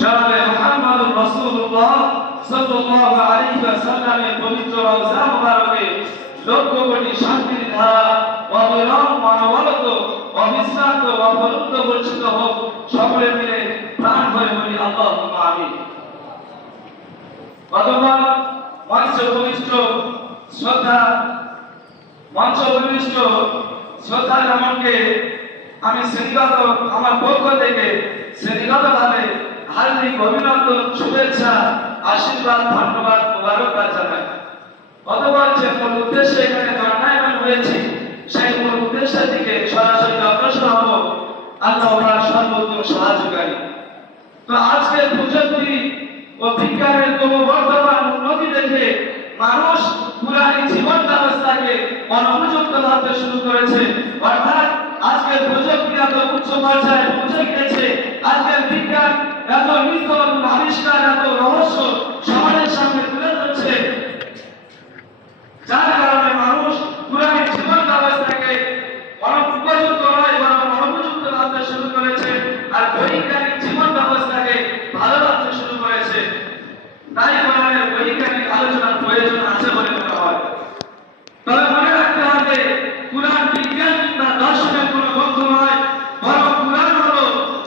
জনাবে মুহাম্মদুর রাসূলুল্লাহ সাল্লাল্লাহু আলাইহি ওয়াসাল্লামের পবিত্র রওজা মুবারকে লক্ষ কোটি শান্তির ধারা অবিরাম মানবরত অবিশ্রান্ত অবরুদ্ধ বর্ষিত হোক। সকলে মিলে প্রাণ ভরে বলি আল্লাহুম্মা আমিন। অতঃপর মঞ্চ ভূমিষ্ঠ শ্রদ্ধা জামনকে আমি আমার পক্ষ থেকে শ্রেণীগতভাবে হার্দিক অভিনন্দন, শুভেচ্ছা, আশীর্বাদ, ধন্যবাদ, মোবারকবাদ জানাই। অতঃপর যে মূল উদ্দেশ্যে এখানে জন্মায়মান হয়েছি সেই মূল উদ্দেশ্যের দিকে সরাসরি অগ্রসর হব। আল্লাহ তাআলা সর্বোত্তম সাহায্যকারী। তো আজকের প্রযুক্তি ও বিজ্ঞানের ক্রমবর্ধমান উন্নতি দেখে মানুষ পুরানি জীবন ব্যবস্থাকে অনুপযুক্ত ভাবতে শুরু করেছে। অর্থাৎ আজকের প্রযুক্তি এত উচ্চ পর্যায়ে পৌঁছে গিয়েছে, আজকের বিজ্ঞান এত নির্ভুল আবিষ্কার, এত রহস্য সমাজের সামনে তুলে ধরছে, যার কারণে মানুষ পুরানি জীবন ব্যবস্থাকে অনুপযুক্ত নয় বরং অনুপযুক্ত ভাবতে শুরু করেছে, আর বৈজ্ঞানিক জীবন ব্যবস্থাকে ভালো ভাবতে শুরু করেছে। তাই কোরআনের বৈজ্ঞানিক আলোচনার প্রয়োজন আছে বলে মনে হয়। তবে মনে রাখতে হবে, কোরআন বিজ্ঞান কিংবা দর্শনের কোনো বন্ধু নয়, বরং কোরআন হলো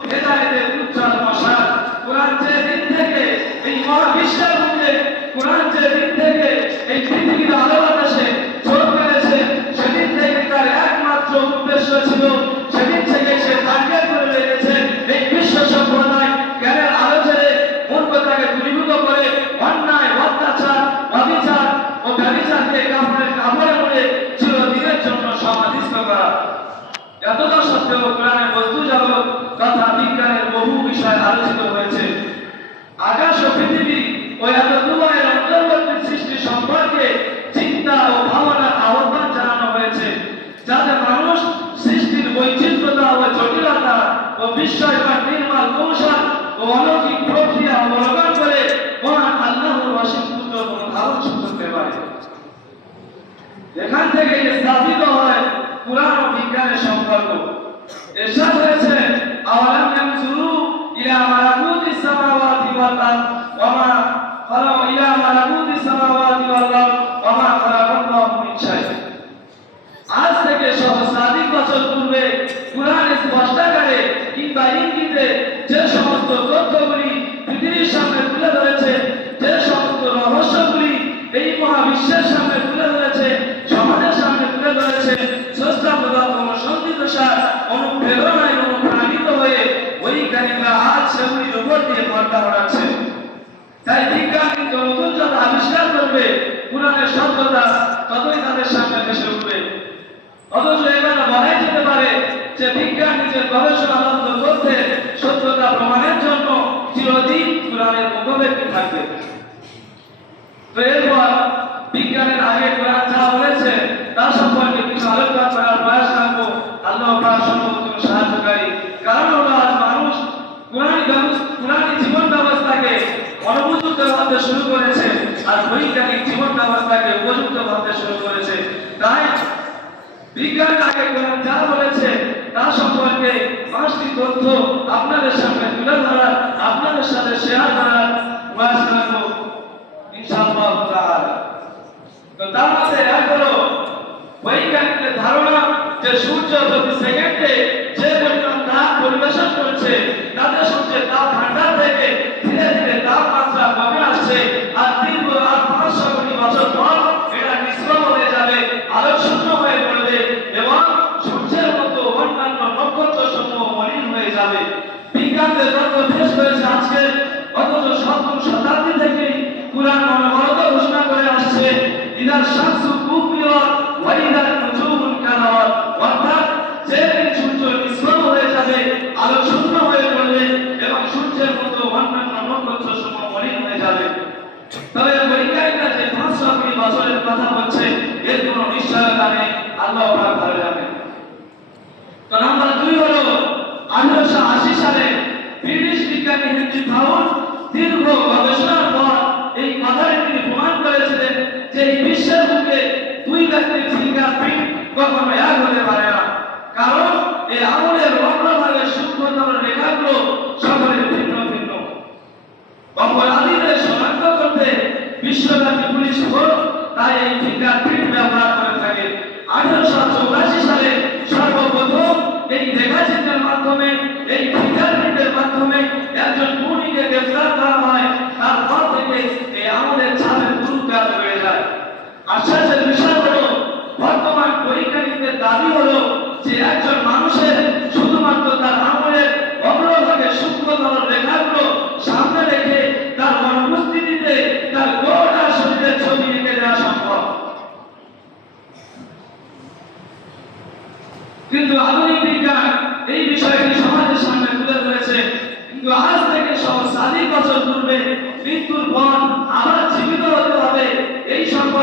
হেদায়েতের উজ্জ্বল মশাল। কোরআন যে দিন থেকে এই মহাবিশ্বের মধ্যে, কোরআন যে দিন থেকে এই পৃথিবীর আলো বাতাসে চোখ মেলেছে, সেদিন থেকে তার একমাত্র উদ্দেশ্য ছিল, সেদিন থেকে সে টার্গেট করে রেখেছে এই বিশ্ব সভ্যতায় জ্ঞানের আলো ছেড়ে মূর্খতাকে দূরীভূত করে অন্যায়, অত্যাচার, অবিচার ও ব্যভিচারকে কাপড়ে মুড়ে চিরদিনের জন্য সমাধিস্থ করা। এতটা সত্ত্বেও কোরআনের বস্তু জগৎ তথা বিজ্ঞানের বহু বিষয় আলোচিত হয়েছে। আকাশ ও পৃথিবী ও এত দুবাইয়ের অন্তর্বর্তী সৃষ্টি সম্পর্কে চিন্তা ও ভাবনার আহ্বান জানানো হয়েছে, যাতে মানুষ সৃষ্টির বৈচিত্র্যতা ও জটিলতা ও বিস্ময়কর নির্মল কৌশল ও অলৌকিক প্রক্রিয়া অবলোকন করে মহান আল্লাহর অসীম পুত্র ধারণ করতে পারে। এখান থেকে স্থাপিত হয় কোরআন ও বিজ্ঞানের সম্পর্ক। এরশাদ হয়েছে, আওয়ালাম ইয়ানজুরু ইলা মালাকুতিস সামাওয়াতি ওয়াল আরদ ওয়া মা খালাকা ইলা মালাকুতিস সামাওয়াতি ওয়াল আরদ ওয়া মা খালাকাল্লাহু মিন শাই। আজ থেকে সহস্রাধিক বছর পূর্বে কোরআন স্পষ্টভাবে কিংবা ইঙ্গিতে যে সমস্ত তথ্যগুলি পৃথিবীর সামনে তুলে ধরেছে, যে সমস্ত রহস্যগুলি এই মহাবিশ্বের সামনে তুলে ধরেছে, সমাজের সামনে তুলে ধরেছে, স্রষ্টা প্রদত্ত সন্দিগ্ধসার অনুপ্রেরণায় অনুপ্রাণিত হয়ে বৈজ্ঞানিকরা আজ সেগুলির উপর দিয়ে পর্দা ওঠাচ্ছে। তাই বিজ্ঞান কিন্তু নতুন যত আবিষ্কার করবে, কোরআনের সত্যতা ততই তাদের সামনে ভেসে উঠবে। অথচ এবারে বলাই যেতে পারে যে বিজ্ঞান নিজের গবেষণা করতে সত্যতা প্রমাণের জন্য চিরদিন কোরআনের মুখোমুখি থাকবে। তো এরপর বিজ্ঞানের আগে কোরআন যা বলেছে তা সম্পর্কে কিছু আলোচনা করার প্রয়াস রাখবো। আল্লাহ পাক সর্বোত্তম সাহায্যকারী। কারণ হলো আজ মানুষ কোরআনি জীবন ব্যবস্থাকে অনুপযুক্ত ভাবতে শুরু করেছে, আর বৈজ্ঞানিক জীবন ব্যবস্থাকে উপযুক্ত ভাবতে শুরু করেছে। তাই বিজ্ঞান আগে কোরআন যা বলেছে তা সম্পর্কে 5টি তথ্য আপনাদের সামনে তুলে ধরার, আপনাদের সাথে শেয়ার করার প্রয়াস করব ইনশাআল্লাহ তাআলা। তো তার মধ্যে এক হলো বৈজ্ঞানিকদের ধারণা যে সূর্য প্রতি সেকেন্ডে যে পরিমাণ তাপ পরিবেশন করছে, তাদের সূর্যের তাপ ভান্ডার থেকে ধীরে ধীরে তাপমাত্রা কমে আসছে, আর দীর্ঘ 500 কোটি বছর পর এটা নিষ্ক্রিয় হয়ে যাবে, আলোক শূন্য হয়ে পড়বে এবং সূর্যের মতো অন্যান্য নক্ষত্র সমূহ মলিন হয়ে যাবে। বিজ্ঞানের তত্ত্ব পেশ হয়েছে আজকে, অথচ 7ম শতাব্দী থেকে কোরআন অনবরত ঘোষণা করে আসছে, ইদার শামসু কুবিরাত ওয়া ইদার নুজুমুল কাদারাত, অর্থাৎ যেদিন সূর্য নিষ্ক্রিয় হয়ে যাবে, আলো শূন্য হয়ে পড়বে এবং সূর্যের মতো অন্যান্য নক্ষত্র সমূহ মলিন হয়ে যাবে। তবে বৈজ্ঞানিকরা যে 500 কোটি বছরের কথা বলছে, এর কোনো নিশ্চয়তা নেই, আল্লাহ পাক ভালো জানেন। তো নাম্বার 2 হলো 1880 সালে ব্রিটিশ বিজ্ঞানী হেনরি ফাউল দীর্ঘ গবেষণার পর এই কথাটি তিনি প্রমাণ করেছিলেন যে এই বিশ্বের বুকে 2 ব্যক্তির ফিঙ্গারপ্রিন্ট কখনো এক হতে পারে না, কারণ এই আঙুলের অগ্রভাগের সূক্ষ্মতর রেখাগুলো সকলের ভিন্ন ভিন্ন। সুবিধাজনক তাই এই ফিঙ্গারপ্রিন্ট ব্যবহার করে থাকে। 1884 সালে সর্বপ্রথম এই রেখাচিহ্নের মাধ্যমে, এই ফিঙ্গারপ্রিন্টের মাধ্যমে একজন খুনিকে গ্রেফতার করা হয়। তারপর থেকে এই আমাদের ছাপের গুরুত্ব বেড়ে যায়। আশ্চর্যের বিষয় হলো বর্তমান বৈজ্ঞানিকদের দাবি হলো যে একজন মানুষের শুধুমাত্র তার আঙুলের অগ্রভাগে সূক্ষ্মতর রেখাগুলো সামনে রেখে তার অনুপস্থিতিতে তার গোটা শরীরের ছবি এঁকে দেওয়া সম্ভব। কিন্তু আধুনিক বিজ্ঞান এই বিষয়টি সমাজের সামনে তুলে ধরেছে। কিন্তু আজ থেকে 160 বছর পূর্বে মৃত্যুর পর আবার জীবিত হতে হবে এই সম্পর্কে